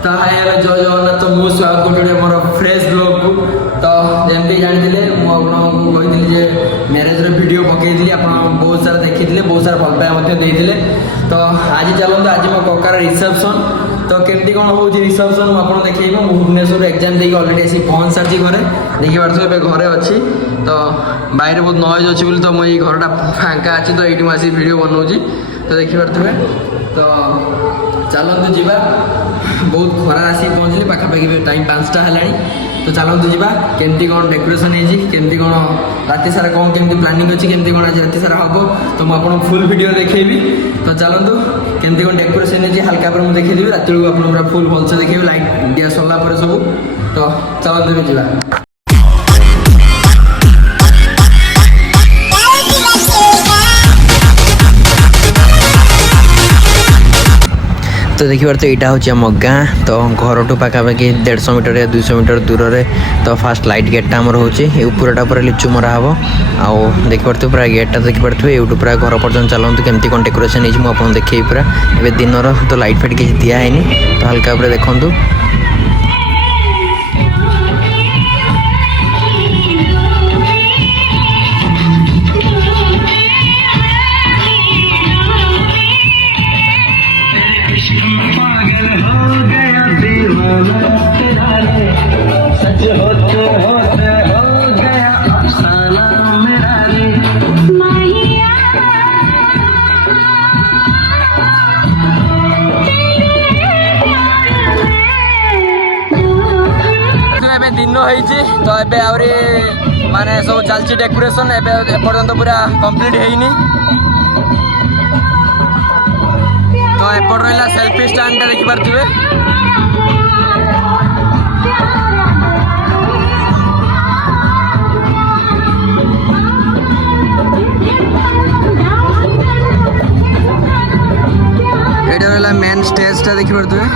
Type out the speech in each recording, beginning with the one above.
तो hi hello जय जगन्नाथ मु स्वागत करुँ मोर फ्रेश ब्लॉग को। तो जमी जानते मुझे मैरेज वीडियो पकई आप बहुत सारा देखी बहुत सारा भल पाया। तो आज चलते आज मो ककार रिसेप्शन तो केमती कौन हो रिसेप्शन मुझे देखी भुवनेश्वर एग्जाम देकी अलरेडी आसी पहुँच सारी घरे देखी पार्थ घरे अच्छी। तो बाहर बहुत नॉइज अच्छी बोली तो मुझे घरटा फाँका अच्छी तो ये आसी वीडियो बनाऊँगी तो देखी पार्थे। तो चलतु जीवा बहुत खरा आसी पहुँचली पाखापाखि टाइम 5टा है। तो चलतु जीवा केमती कौन डेकोरेशन होमती कौन राति सारा कौन केमती प्लानिंग अच्छी केमती कौन आज राति सारा हम तो मुझे फुल वीडियो देखी। तो चलतु केमती कौन डेकोरेशन है हल्का पर मुझे देखी राति बेलू आप पूरा फुल भलसे देखिए लाइट दिया सरला सब। तो चलतु जीवा। तो देखिए तो यहाँ हूँ आम गाँ। तो घर टू पाखापाखि 150 मीटर या 200 मीटर दूर में तो फास्ट लाइट गेटा आमर होपूराटा पूरा लिचु मरा हम आउ देखिए पूरा गेटा देखिपे यूट्यूब पूरा घर पर्यटन चलते केमती कौन डेकोरेशन होती देखिए पूरा ए दिन तो लाइट फाइट किसी दिखाई तो हल्का पूरा देखूँ। दिन तो एबे आउरी माने सब चलची डेकोरेशन एपर्यंत पूरा कंप्लीट हैनी। तो एपट रहा सेल्फी स्टैंड देखि पारथिबे। एटा रहा मेन स्टेज टा देखि पारथिबे।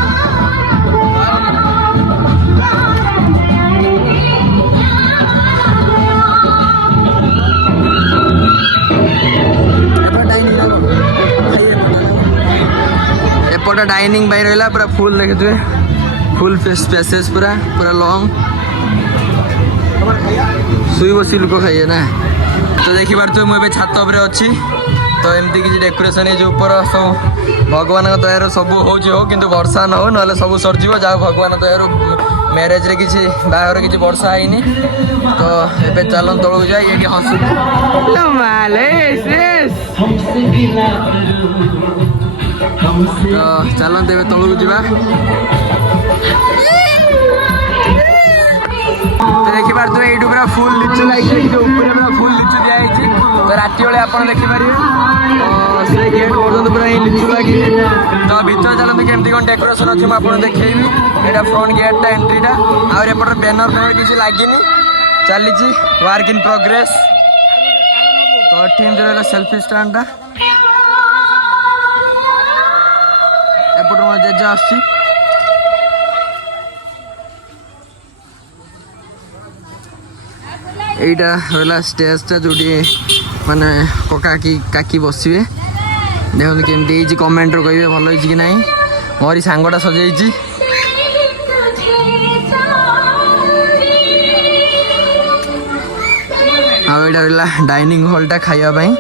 एपटा डाइनिंग बाई रहा पूरा फुल देखिए फुल स्पेसेस पूरा पूरा लॉन्ग शुई बसी लोक खाइए ना। तो देखी पार्थे मुझे छात उपर अच्छी तो एमती किसी डेकोरेशन है जो ऊपर सब भगवान दयार सब हो कि वर्षा न हो ना सब सरज जहाँ भगवान दयार मैरेज रे किसी बाहर किसी वर्षा है। तो ये चलन तौक जाए ये हसु तो चलते ए तौक जा। तो देखी पारे ये पूरा फुल लिचु लगी पूरा फुल लिचु दिखाई। तो राति बेले आप देखिपारे तो से गेट पर्यटन पूरा लिचु लगी। तो भर चलते केमती कौन डेकोरेशन अच्छी मुझे देखी यहाँ फ्रंट गेटा एंट्रीटा आउर एपटे बैनर फैनर किसी लगी चली वर्क इन प्रोग्रेस। तो टीम रहा सेल्फी स्टैंडटा एपट मो जेजा आसी। এইটা হলা স্টেজটা जोटी माने कका की काकी बसवे देखो केमती होती कमेंट कहे भल होती कि नहीं। मोरी सांगटा सजाई आईटा रहा डाइनिंग हॉलटा खावाई।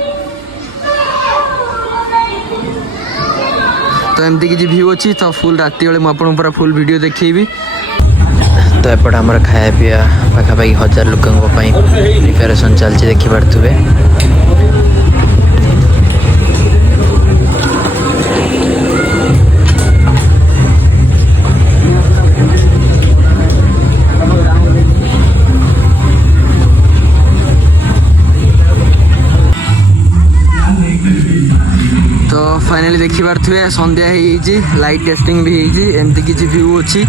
तो एमती किसी व्यू अच्छी तो फुल राति बेले मुझे पूरा फुल वीडियो देखी। तो एपटे आम खाया पीवा पाखापाखि 1000 लोकों प्रिपेरेसन चलती देखी पारे। तो फाइनली देखी पारे संध्या हो लाइट टेस्टिंग भी एमती किसी व्यू अच्छी।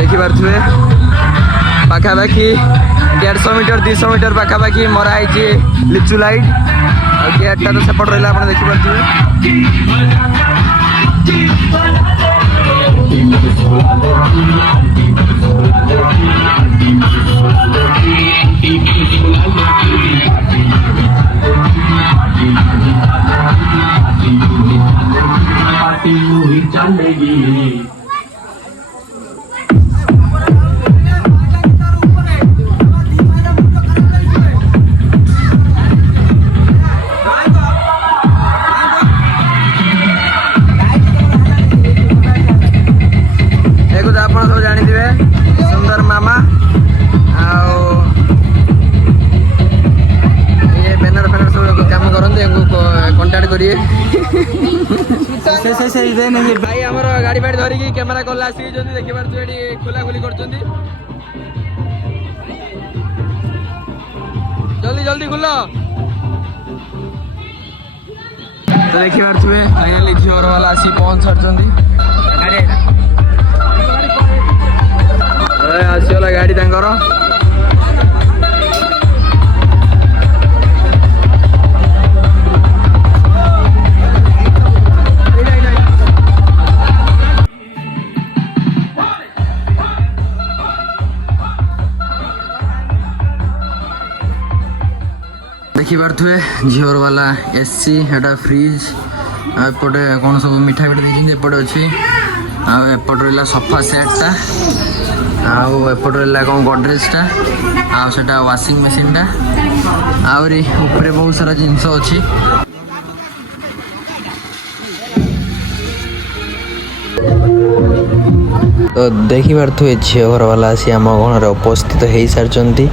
देखिपे पाखापाखि 150 मीटर 200 मीटर पाखापाखि मराई लिचु लाइट और गेटा तो सेपट रहा आप देखिपे। देखो तो आप सब जानिथिबे सुंदर मामा आओ ये बैनर फैनर सब काम करते कंटाक्ट करिए भाई आमर गाड़ी फाड़ी धरिकी कैमेरा कल आसिक देखी पार्थ खोला खोली कर जल्दी जल्दी खुल तो देखी पार्थे फाइनाली झीवर वाला आसी पहुंच सारी आसीगला गाड़ी तांकर देखी पारे झीवर वाला एसी एटा फ्रिज एपटे कौन सब मिठा पिठा देखिए एपटे अच्छी आएपट रहा सोफा सेटा आएपट रहा कौन गोडरेजटा आटा वाशिंग मेसीनटा आहरी ऊपर बहुत सारा जिनस अच्छी तो देखी पारे झील घर वाला आसी आम घर उपस्थित हो सारी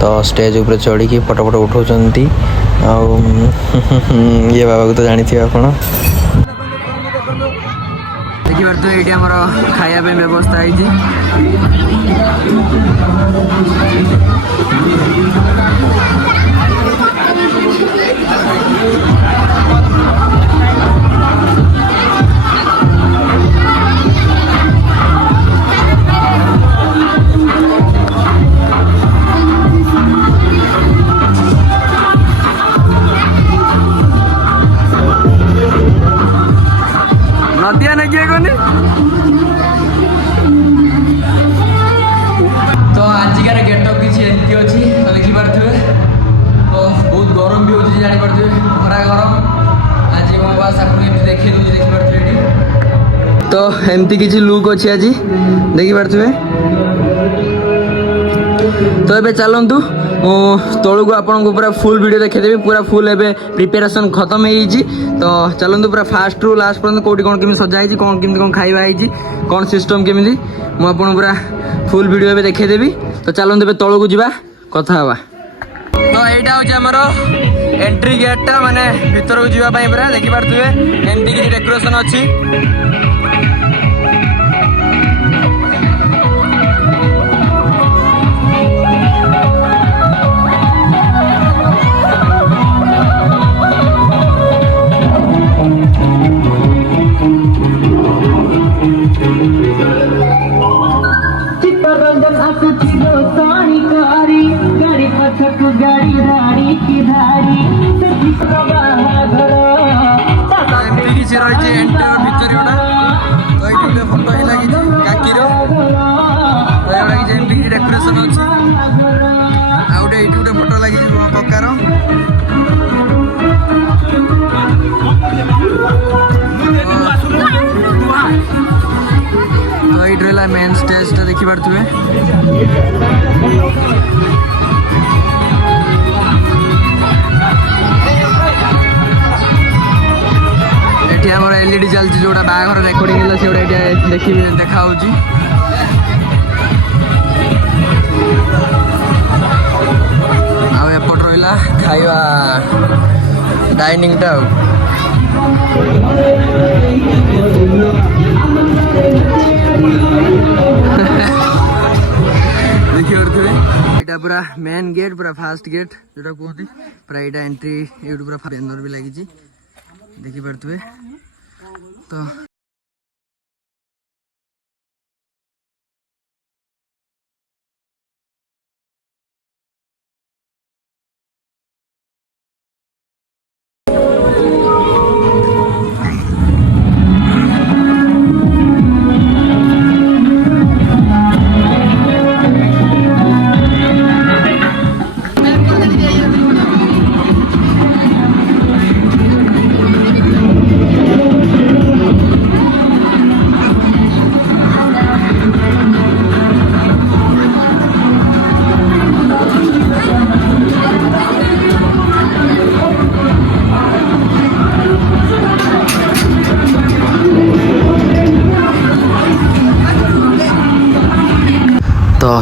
तो स्टेज ऊपर चढ़ी फटो फटो उठाउछंती ये बाबा को तो जानी थी आप देखी पारे ये आमर खाया व्यवस्था नदिया ना किए कौन तो आजिकार गेटअप किसी एमती अच्छी तो देखी पारे तो बहुत गरम भी होती जानी पारे खरा गरम आज मो बास आपको देखी दूसरी देखी पारे तो एमती किसी लुक अच्छी आज देखी पारे तो ये चलतु तलू को आपन को पूरा फुल वीडियो देखेदेवी पूरा फुल एबे प्रिपेरेशन खत्म हो तो चलतु पूरा फास्ट रु लास्ट पर्यंत कौटी कौन केमी सजाई कौन केमी कौन खाଇବା होती कौन सिस्टम केमी मुझे पूरा फुल वीडियो एबे देखेदेवी तो चलतु ए तलू को जावा कथा हवा तो यहाँ हूँ आमर एंट्री गेटा माने भीतर को जावाई पूरा देखी पारे एमती किसी डेकोरेशन अच्छी फोटो लगी काकीर डेकोरेशन अच्छी आउटे ये गोटे फोटो लगी ककार तो ये रहा मेन स्टेज देखी पारे ये आम एलईडी चलती जोड़ा बाहर रेकर्डिंग है से देखी देखा एपट रहा खाଇବା डाइनिंगटा देखिए यहाँ पूरा मेन गेट पूरा फास्ट गेट जो कहते पूरा यहाँ एंट्री ये पूरा बैनर भी लगी देखी पारे तो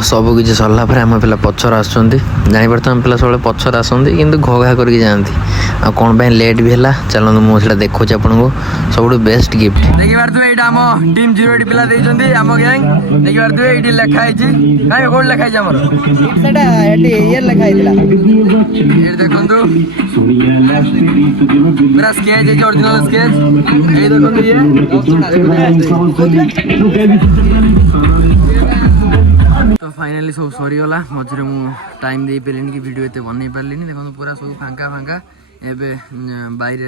सबकिछि सरला पर आम पिला पछर आसुचंती जानिपार आम पिला सब पछर आसती कि घोघा करके जाती आ कौन पे लेट भी है चलते मुझे देखो आपको सब बेस्ट गिफ्ट देखि पारथुए एटा हम टीम 08 पिला देइचंती हम गैंग देखि पारथुए एटी लेखा आइछि काहे कोड लेखा आइछि हमर सेटा एटी इयर लेखा आइतिला ए देखंतु मेरा स्केच है ओरिजिनल स्केच ए देखंतु ये तो फाइनली सब सरीगला मझे मु टाइम दे पारे कि वीडियो एत बन पारे देखो पूरा सब फांका फांका एवं बाहर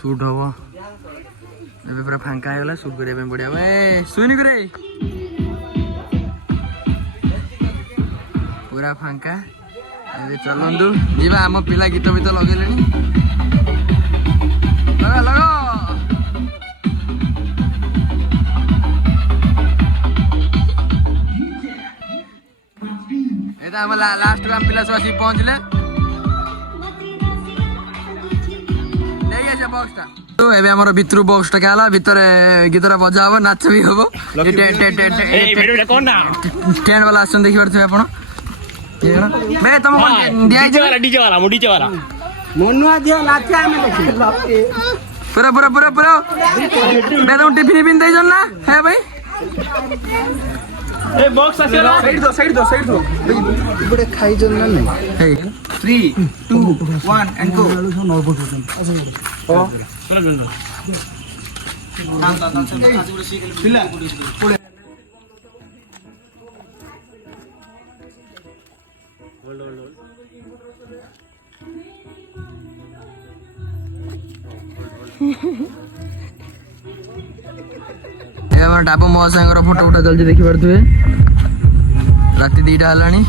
सुट हम एवं पूरा फांका होगा सुट करने बढ़िया सुनी करे पूरा फांका चलतु जीवा आम पिला गीत बीत लगे लगा लगा लास्ट को पिला सब आसिक पहुँचले बक्सटा तो एबे हमर भितरु बक्सटा कहला भितर गीतरा बजा हो नाच भी हो स्टैंड वाला आसन देखि परथे आपण बे तुम डीजे वाला मनुआ दियो नाचा में देखि पूरा पूरा पूरा पूरा बे तुम टिफिन पिन दे जन ना है भाई ए बॉक्स आसे साइड दो इबडे खाई जन ना नहीं 3 2 1 एंड गो डाबो मो सांगर फोटो उठा चलती देखी पारे राति 2टा है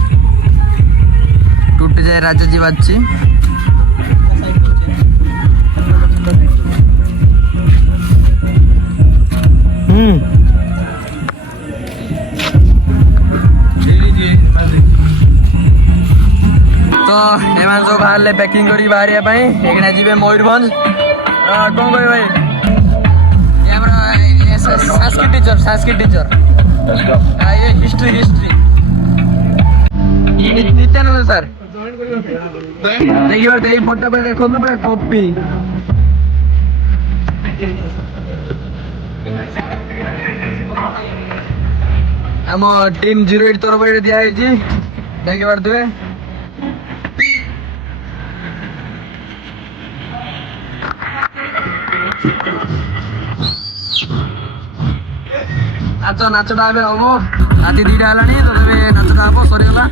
टूट जाए राजा जी बाजी तो एमान सब बाहर पैकिंग करी बाहर जी मयूरभंज कौन कह भाई संस्कृत टीचर ये हिस्ट्री नित्यानंद सर देखिए फोटो पे देखो पूरा कॉपी आम टीम 08 तरफ दिखाई देखिए पारे नाचटा हम राति 2टा है नाचटा हम सरीगला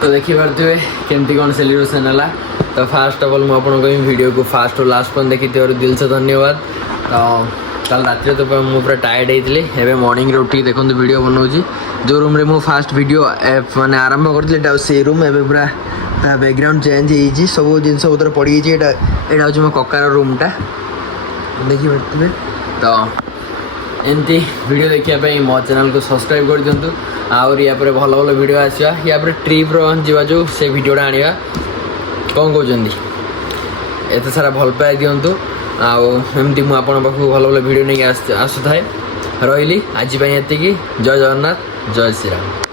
तो देखिए पारे केमती कौन सेलिब्रेशन है तो फास्ट ऑफ ऑल मुझे वीडियो को फास्ट और लास्ट पर देखी दिल से धन्यवाद तो कल रात तो मुझे पूरा टायर्ड होती है मॉर्निंग उठी देखो वीडियो बनाऊँगी जो रूम रे मु फास्ट वीडियो माने आरंभ करी से रूम एवं पूरा बैकग्राउंड चेंज हो सब जिन पतर पड़ी यहाँ हूँ मो ककार रूमटा देखिए पारे तो एमती वीडियो देखापी मो चैनल को सब्सक्राइब कर दिंतु आउर या भल भल वीडियो आसवा या ट्रिप्र जा जो से वीडियोटा आनिया कौन कहते एत सारा भल पाए दिंतु आमती मुझे पाखु भल भल वीडियो नहीं आसुए रही आज ये जय जगन्नाथ जय श्रीराम।